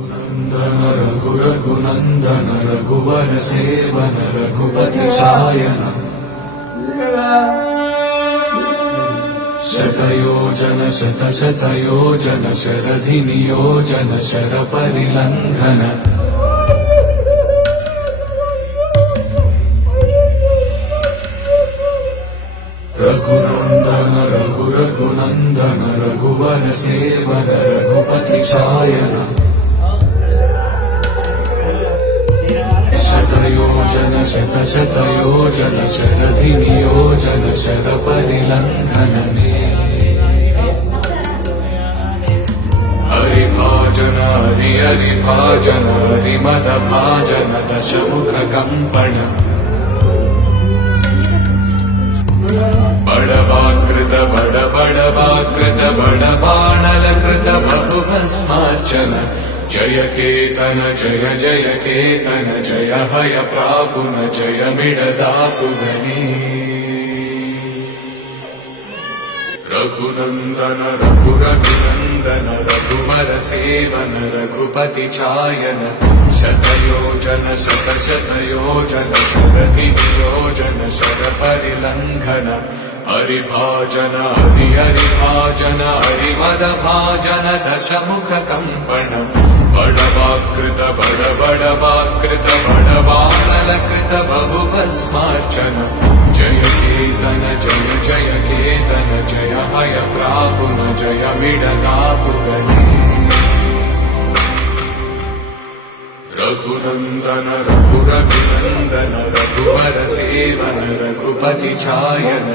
रघुनंदन रघुनंदन रघुवर seven Raghupati Shayan शतयोजन शतशतयोजन शरधि नियोजन sir परिलंघन Raghunandan Raghunandan रघुवर seven Raghupati Shayan शतयोजन शतशतयोजन शरधि नियोजन sir परिलंघन हरिभाजन हरिभाजन हरिमद भाजन दशमुख कंपन बड़वाकृत बड़वाकृत बड़बाणलकृत बहुभस्मार्चन जय केतन जय जय केतन जय हय प्रापुन जय मिडदापुगनी रघुनंदन रघुनंदन रघुवर सेवन रघुपति चायन शतयोजन शतशतयोजन शरधि नियोजन शर परिलंघन हरिभाजन हरिभाजन हरिमद भाजन दशमुख कंपन बड़वाकृत बड़वाकृत बड़बाणलकृत बहुभस्मार्चन जय केतन जय जय केतन जय हय प्रापुन जय मिडदापुगनी रघुनंदन रघुनंदन रघुवर सेवन रघुपति चायन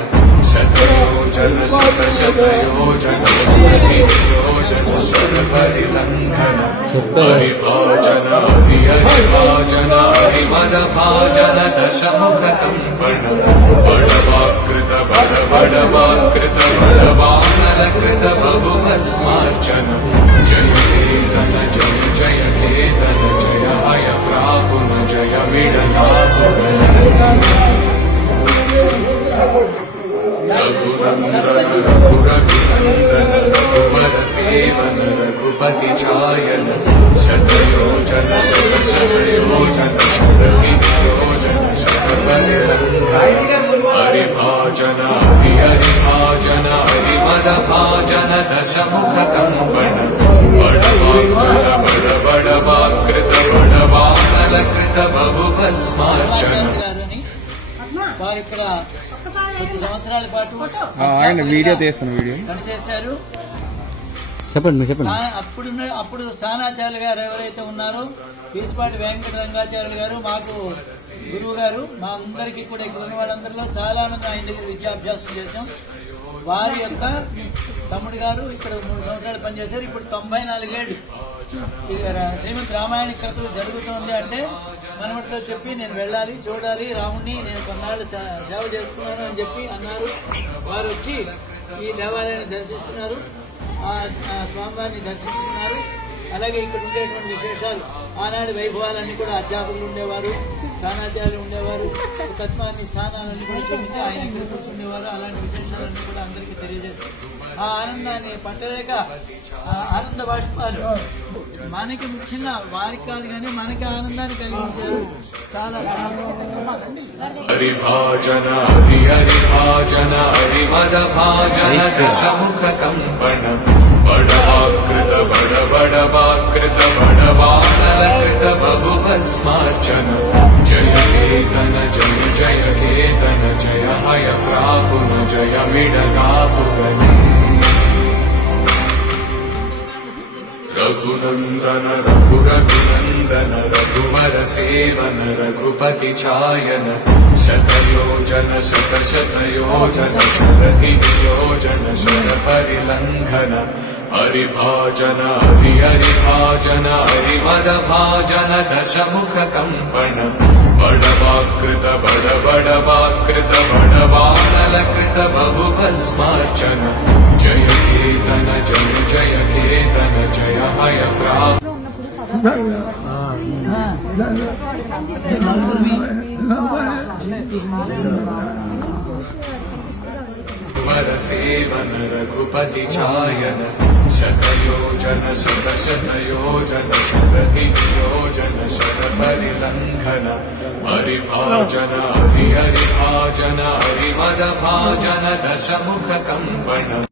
शतयोजन शतशतयोजन शरधि नियोजन शर परिलंघन हरिभाजन हरिभाजन हरिमद भाजन दशमुख कंपन बड़वाकृत बड़वाकृत बड़बाणलकृत बहुभस्मार्चन जय केतन जय जय केतन जय हय प्रापुन जय मिडदापुगनी रघुनंदन रघुनंदन रघुवर सेवन रघुपति चायन शतयोजन शतशतयोजन शरधि नियोजन शर परिलंघन हरिभाजन हरिभाजन हरिमद भाजन दशमुख कंपन बड़वाकृत बड़बाणलकृत बहुभस्मार्चन వారు ఇక్కడ కొద్ది సంవత్సరాల పాటు వీడియో తీస్తాను వీడియో పనిచేశారు. చెప్పండి చెప్పండి. అప్పుడు స్థానాచార్యులు గారు ఎవరైతే ఉన్నారో పీసుపాటి వెంకట రంగాచార్యులు గారు మాకు గురువు గారు, మా అందరికీ కూడా ఇక్కడ ఉన్న వాళ్ళందరిలో చాలా మంది ఆయన దగ్గర విద్యాభ్యాసం చేశాం. వారి యొక్క తమ్ముడు గారు ఇక్కడ 3 సంవత్సరాలు పనిచేశారు. ఇప్పుడు 94 ఏళ్ళు శ్రీమద్ రామాయణ కథ జరుగుతోంది అంటే మనవడితో చెప్పి నేను వెళ్ళాలి, చూడాలి రాముణ్ణి, నేను కొన్నాళ్ళు సేవ చేసుకున్నాను అని చెప్పి అన్నారు. వారు వచ్చి ఈ దేవాలయాన్ని దర్శిస్తున్నారు, ఆ స్వామివారిని దర్శిస్తున్నారు. అలాగే ఇక్కడ ఉండేటువంటి విశేషాలు, ఆనాడు వైభవాలన్నీ కూడా అధ్యాపకులు ఉండేవారు, స్థానాచార్యులు ఉండేవారు, తత్వాన్ని స్థానాలన్నీ కూడా చూపిస్తే ఆయన ఇక్కడ కూర్చుండేవారు. అలాంటి విశేషాలన్నీ కూడా అందరికీ తెలియజేసి ఆ ఆనందాన్ని పట్టలేక ఆనంద బాష్పాలు మనకి ముఖ్యంగా వారికి కాదు కానీ మనకి ఆనందాన్ని కలిగించారు. చాలా हरिभाजन हरिभाजन हरिमद भाजन दशमुख कंपन बड़वाकृत बड़वाकृत बड़बाणलकृत बहुभस्मार्चन जय केतन जय जय केतन जय हय प्रापुन जय मिडदापुगनी रघुनंदन रघुनंदन रघुवर सेवन रघुपति चायन शतयोजन शतशतयोजन शरधि नियोजन शर परिलंघन हरिभाजन हरिभाजन हरिमद भाजन दशमुख कंपन बड़वाकृत बड़वाकृत बड़बाणलकृत बहुभस्मार्चन जय केतन जय जय केतन जय हय प्रापुन रघुवर सेवन रघुपति चायन शतयोजन शतशतयोजन शरधि नियोजन शरपरिलङ्घन हरिभाजन हरिहरिभाजन हरिमदभाजन दशमुख कम्पन